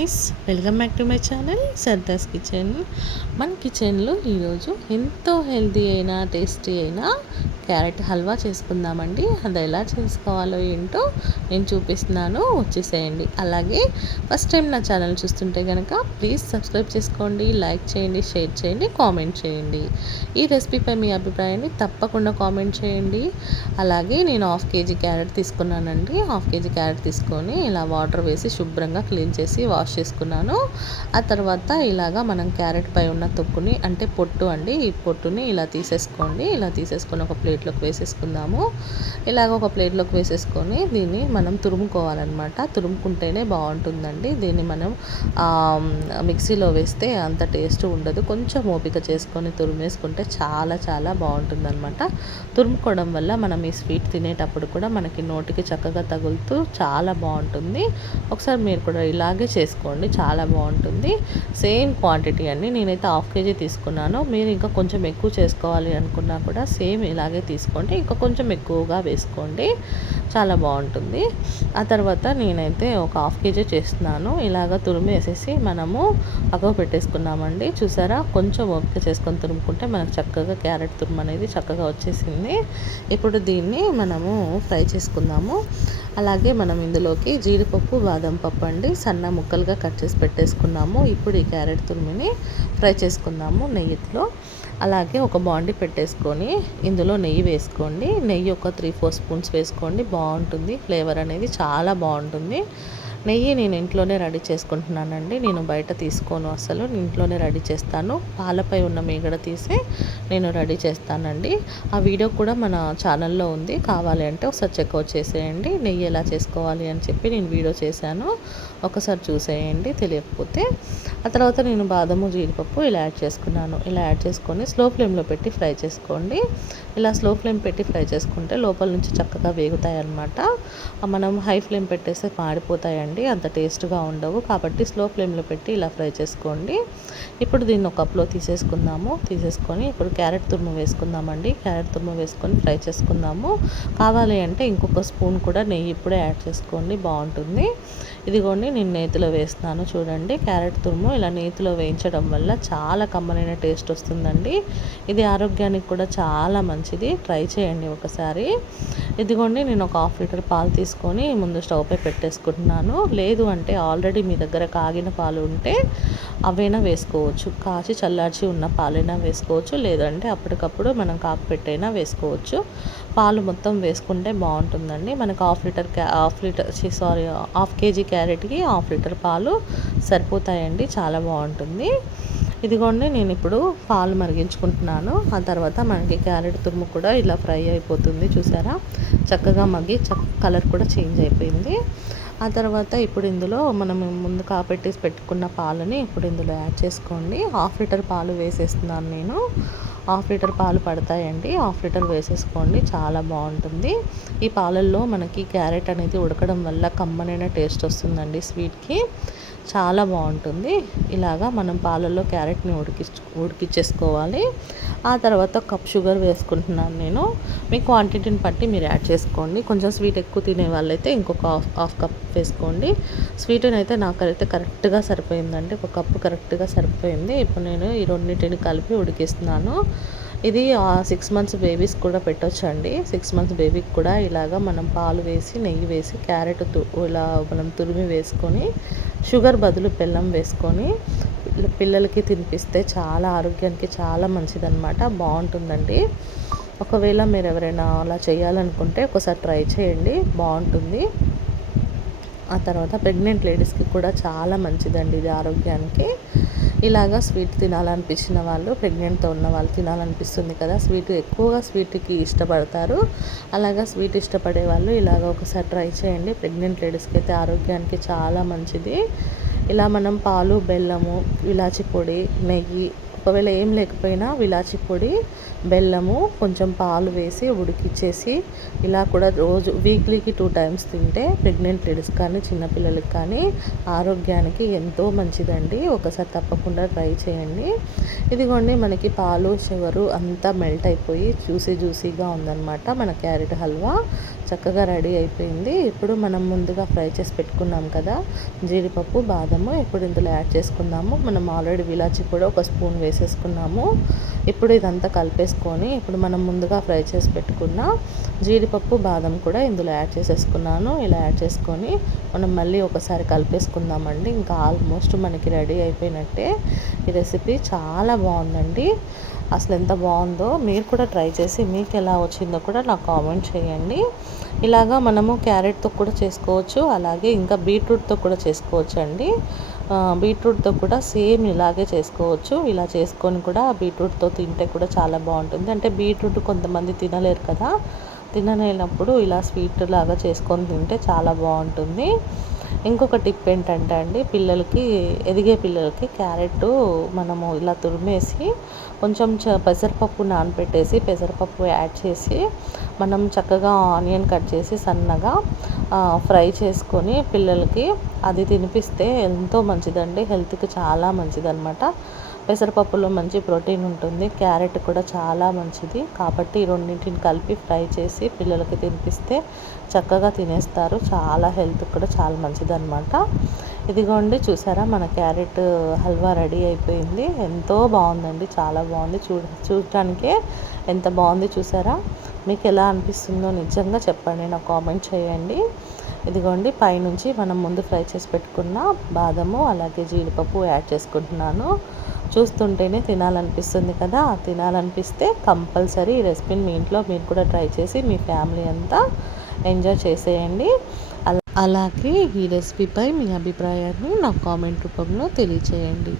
Guys welcome back to my channel Sarda's kitchen మన కిచెన్లో ఈరోజు ఎంతో హెల్తీ అయినా టేస్టీ అయినా క్యారెట్ హల్వా చేసుకుందామండి. అది ఎలా చేసుకోవాలో ఏంటో నేను చూపిస్తున్నాను. వచ్చేసేయండి. అలాగే ఫస్ట్ టైం నా ఛానల్ చూస్తుంటే కనుక ప్లీజ్ సబ్స్క్రైబ్ చేసుకోండి లైక్ చేయండి షేర్ చేయండి కామెంట్ చేయండి. ఈ రెసిపీపై మీ అభిప్రాయాన్ని తప్పకుండా కామెంట్ చేయండి. అలాగే నేను హాఫ్ కేజీ క్యారెట్ తీసుకున్నానండి. హాఫ్ కేజీ క్యారెట్ తీసుకొని ఇలా వాటర్ వేసి శుభ్రంగా క్లీన్ చేసి వాష్ చేసుకున్నాను. ఆ తర్వాత ఇలాగా మనం క్యారెట్ పై ఉన్న తొక్కుని అంటే పొట్టు అండి ఈ పొట్టుని ఇలా తీసేసుకోండి. ఇలా తీసేసుకొని ఒక ప్లేట్లోకి వేసేసుకుందాము. ఇలాగ ఒక ప్లేట్లోకి వేసేసుకొని దీన్ని మనం తురుముకోవాలన్నమాట. తురుముకుంటేనే బాగుంటుందండి. దీన్ని మనం మిక్సీలో వేస్తే అంత టేస్ట్ ఉండదు. కొంచెం ఓపిక చేసుకొని తురిమేసుకుంటే చాలా చాలా బాగుంటుందన్నమాట. తురుముకోవడం వల్ల మనం ఈ స్వీట్ తినేటప్పుడు కూడా మనకి నోటికి చక్కగా తగులుతూ చాలా బాగుంటుంది. ఒకసారి మీరు కూడా ఇలాగే చేసుకోండి తీసుకోండి చాలా బాగుంటుంది. సేమ్ క్వాంటిటీ అండి. నేనైతే హాఫ్ కేజీ తీసుకున్నాను. మీరు ఇంకా కొంచెం ఎక్కువ చేసుకోవాలి అనుకున్నా కూడా సేమ్ ఇలాగే తీసుకోండి. ఇంకా కొంచెం ఎక్కువగా వేసుకోండి. చాలా బాగుంటుంది. ఆ తర్వాత నేనైతే ఒక హాఫ్ కేజీ చేస్తున్నాను. ఇలాగ తురుము వేసేసి మనము పక్కకు పెట్టేసుకున్నామండి. చూసారా? కొంచెం ఓపిక చేసుకొని తురుముకుంటే మనకు చక్కగా క్యారెట్ తురుము అనేది చక్కగా వచ్చేసింది. ఇప్పుడు దీన్ని మనము ఫ్రై చేసుకుందాము. అలాగే మనం ఇందులోకి జీడిపప్పు బాదం పప్పు అండి సన్న ముక్కలుగా కట్ చేసి పెట్టేసుకున్నాము. ఇప్పుడు ఈ క్యారెట్ తురిమిని ఫ్రై చేసుకుందాము నెయ్యిలో అలాగే ఒక బాండి పెట్టేసుకొని ఇందులో నెయ్యి వేసుకోండి. నెయ్యి ఒక త్రీ ఫోర్ స్పూన్స్ వేసుకోండి. బాగుంటుంది. ఫ్లేవర్ అనేది చాలా బాగుంటుంది. నెయ్యి నేను ఇంట్లోనే రెడీ చేసుకుంటున్నానండి. నేను బయట తీసుకోను అసలు. ఇంట్లోనే రెడీ చేస్తాను. పాలపై ఉన్న మీగడ తీసి నేను రెడీ చేస్తానండి. ఆ వీడియో కూడా మన ఛానల్లో ఉంది. కావాలి అంటే ఒకసారి చెక్అవుట్ చేసేయండి. నెయ్యి ఎలా చేసుకోవాలి అని చెప్పి నేను వీడియో చేశాను. ఒకసారి చూసేయండి తెలియకపోతే. ఆ తర్వాత నేను బాదము జీడిపప్పు ఇలా యాడ్ చేసుకున్నాను. ఇలా యాడ్ చేసుకొని స్లో ఫ్లేమ్లో పెట్టి ఫ్రై చేసుకోండి. ఇలా స్లో ఫ్లేమ్ పెట్టి ఫ్రై చేసుకుంటే లోపల నుంచి చక్కగా వేగుతాయి అన్నమాట మనం హై ఫ్లేమ్ పెట్టేస్తే మాడిపోతాయండి. అంత టేస్ట్గా ఉండవు. కాబట్టి స్లో ఫ్లేమ్లో పెట్టి ఇలా ఫ్రై చేసుకోండి. ఇప్పుడు దీన్ని ఒక కప్లో తీసేసుకుందాము. తీసేసుకొని ఇప్పుడు క్యారెట్ తురుము వేసుకుందామండి. క్యారెట్ తురుము వేసుకొని ఫ్రై చేసుకుందాము. కావాలి అంటే ఇంకొక స్పూన్ కూడా నెయ్యి ఇప్పుడే యాడ్ చేసుకోండి బాగుంటుంది. ఇదిగోండి నేను నేతిలో వేస్తున్నాను చూడండి. క్యారెట్ తురుము ఇలా నేతిలో వేయించడం వల్ల చాలా కమ్మనైన టేస్ట్ వస్తుందండి. ఇది ఆరోగ్యానికి కూడా చాలా మంచిది. ట్రై చేయండి ఒకసారి. ఇదిగోండి నేను ఒక హాఫ్ లీటర్ పాలు తీసుకొని ముందు స్టవ్ పై పెట్టేసుకుంటున్నాను. లేదు అంటే ఆల్రెడీ మీ దగ్గర కాగిన పాలు ఉంటే అవైనా వేసుకోవచ్చు. కాచి చల్లార్చి ఉన్న పాలైనా వేసుకోవచ్చు. లేదంటే అప్పటికప్పుడు మనం కాకు పెట్టైనా వేసుకోవచ్చు. పాలు మొత్తం వేసుకుంటే బాగుంటుందండి. మనకు హాఫ్ లీటర్ క్యా half litre sorry half KG క్యారెట్కి half litre పాలు సరిపోతాయండి. చాలా బాగుంటుంది. ఇదిగోండి నేను ఇప్పుడు పాలు మరిగించుకుంటున్నాను. ఆ తర్వాత మనకి క్యారెట్ తురుము కూడా ఇలా ఫ్రై అయిపోతుంది చూసారా? చక్కగా మగ్గి చక్క కలర్ కూడా చేంజ్ అయిపోయింది. ఆ తర్వాత ఇప్పుడు ఇందులో మనం ముందు కాపెట్టేసి పెట్టుకున్న పాలని ఇప్పుడు ఇందులో యాడ్ చేసుకోండి. హాఫ్ లీటర్ పాలు వేసేస్తున్నాను నేను. హాఫ్ లీటర్ పాలు పడతాయండి. హాఫ్ లీటర్ వేసేసుకోండి చాలా బాగుంటుంది. ఈ పాలల్లో మనకి క్యారెట్ అనేది ఉడకడం వల్ల కమ్మనైన టేస్ట్ వస్తుందండి స్వీట్కి. చాలా బాగుంటుంది. ఇలాగా మనం పాలల్లో క్యారెట్ని ఉడికి ఉడికిచ్చేసుకోవాలి. ఆ తర్వాత కప్ షుగర్ వేసుకుంటున్నాను నేను. మీ క్వాంటిటీని బట్టి మీరు యాడ్ చేసుకోండి. కొంచెం స్వీట్ ఎక్కువ తినే వాళ్ళైతే ఇంకొక హాఫ్ హాఫ్ కప్ వేసుకోండి. స్వీట్ని అయితే నాకైతే కరెక్ట్గా సరిపోయిందండి. ఒక కప్పు కరెక్ట్గా సరిపోయింది. ఇప్పుడు నేను ఈ రెండింటిని కలిపి ఉడికిస్తున్నాను. ఇది సిక్స్ మంత్స్ బేబీస్ కూడా పెట్టొచ్చండి. సిక్స్ మంత్స్ బేబీకి కూడా ఇలాగా మనం పాలు వేసి నెయ్యి వేసి క్యారెట్ ఇలా మనం తురిమి వేసుకొని షుగర్ బదులు బెల్లం వేసుకొని పిల్లలకి తినిపిస్తే చాలా ఆరోగ్యానికి చాలా మంచిదన్నమాట. బాగుంటుందండి. ఒకవేళ మీరు ఎవరైనా అలా చేయాలనుకుంటే ఒకసారి ట్రై చేయండి. బాగుంటుంది. ఆ తర్వాత ప్రెగ్నెంట్ లేడీస్కి కూడా చాలా మంచిదండి ఇది ఆరోగ్యానికి. ఇలాగా స్వీట్ తినాలనిపించిన వాళ్ళు ప్రెగ్నెంట్తో ఉన్న వాళ్ళు తినాలనిపిస్తుంది కదా. స్వీట్ ఎక్కువగా స్వీట్కి ఇష్టపడతారు. అలాగా స్వీట్ ఇష్టపడే వాళ్ళు ఇలాగ ఒకసారి ట్రై చేయండి. ప్రెగ్నెంట్ లేడీస్కి అయితే ఆరోగ్యానికి చాలా మంచిది. ఇలా మనం పాలు బెల్లము ఇలాచి పొడి నెయ్యి ఒకవేళ ఏం లేకపోయినా విలాచి పొడి బెల్లము కొంచెం పాలు వేసి ఉడికిచ్చేసి ఇలా కూడా రోజు వీక్లీకి టూ టైమ్స్ తింటే ప్రెగ్నెంట్ లేడీస్ కానీ చిన్నపిల్లలకి కానీ ఆరోగ్యానికి ఎంతో మంచిదండి. ఒకసారి తప్పకుండా ట్రై చేయండి. ఇదిగోండి మనకి పాలు షుగరు అంతా మెల్ట్ అయిపోయి జ్యూసీ జ్యూసీగా ఉందన్నమాట. మన క్యారెట్ హల్వా. చక్కగా రెడీ అయిపోయింది. ఇప్పుడు మనం ముందుగా ఫ్రై చేసి పెట్టుకున్నాం కదా జీడిపప్పు బాదము ఇప్పుడు ఇందులో యాడ్ చేసుకుందాము. మనం ఆల్రెడీ విలాచి కూడా ఒక స్పూన్ వేసేసుకున్నాము. ఇప్పుడు ఇదంతా కలిపేసుకొని ఇప్పుడు మనం ముందుగా ఫ్రై చేసి పెట్టుకున్న జీడిపప్పు బాదం కూడా ఇందులో యాడ్ చేసేసుకున్నాను. ఇలా యాడ్ చేసుకొని మనం మళ్ళీ ఒకసారి కలిపేసుకుందామండి. ఇంకా ఆల్మోస్ట్ మనకి రెడీ అయిపోయినట్టే. ఈ రెసిపీ చాలా బాగుందండి. అసలు ఎంత బాగుందో మీరు కూడా ట్రై చేసి మీకు ఎలా వచ్చిందో కూడా నాకు కామెంట్ చేయండి. ఇలాగా మనము క్యారెట్తో కూడా చేసుకోవచ్చు. అలాగే ఇంకా బీట్రూట్తో కూడా చేసుకోవచ్చు అండి బీట్రూట్తో కూడా సేమ్ ఇలాగే చేసుకోవచ్చు. ఇలా చేసుకొని కూడా బీట్రూట్తో తింటే కూడా చాలా బాగుంటుంది. అంటే బీట్రూట్ కొంతమంది తినలేరు కదా. తినలేనప్పుడు ఇలా స్వీట్ లాగా చేసుకొని తింటే చాలా బాగుంటుంది. ఇంకొక టిప్ ఏంటంటే అండి పిల్లలకి ఎదిగే పిల్లలకి క్యారెట్ మనము ఇలా తురిమేసి కొంచెం చ పెసరపప్పు నానబెట్టేసి పెసరపప్పు యాడ్ చేసి మనం చక్కగా ఆనియన్ కట్ చేసి సన్నగా ఫ్రై చేసుకొని పిల్లలకి అది తినిపిస్తే ఎంతో మంచిదండి హెల్త్కి చాలా మంచిదన్నమాట. పెసరపప్పులో మంచి ప్రోటీన్ ఉంటుంది. క్యారెట్ కూడా చాలా మంచిది. కాబట్టి ఈ రెండింటిని కలిపి ఫ్రై చేసి పిల్లలకి తినిపిస్తే చక్కగా తినేస్తారు. చాలా హెల్త్ కూడా చాలా మంచిది అనమాట ఇదిగోండి చూసారా? మన క్యారెట్ హల్వా రెడీ అయిపోయింది. ఎంతో బాగుందండి. చాలా బాగుంది. చూ చూడటానికే ఎంత బాగుంది చూసారా? మీకు ఎలా అనిపిస్తుందో నిజంగా చెప్పండి. నాకు కామెంట్ చేయండి. ఇదిగోండి పైనుంచి మనం ముందు ఫ్రై చేసి పెట్టుకున్న బాదము అలాగే జీడిపప్పు యాడ్ చేసుకుంటున్నాను. చూస్తుంటేనే తినాలనిపిస్తుంది కదా తినాలనిపిస్తే కంపల్సరీ ఈ రెసిపీని మీ ఇంట్లో మీరు కూడా ట్రై చేసి మీ ఫ్యామిలీ అంతా ఎంజాయ్ చేసేయండి. అలాగే ఈ రెసిపీపై మీ అభిప్రాయాన్ని నాకు కామెంట్ రూపంలో తెలియచేయండి.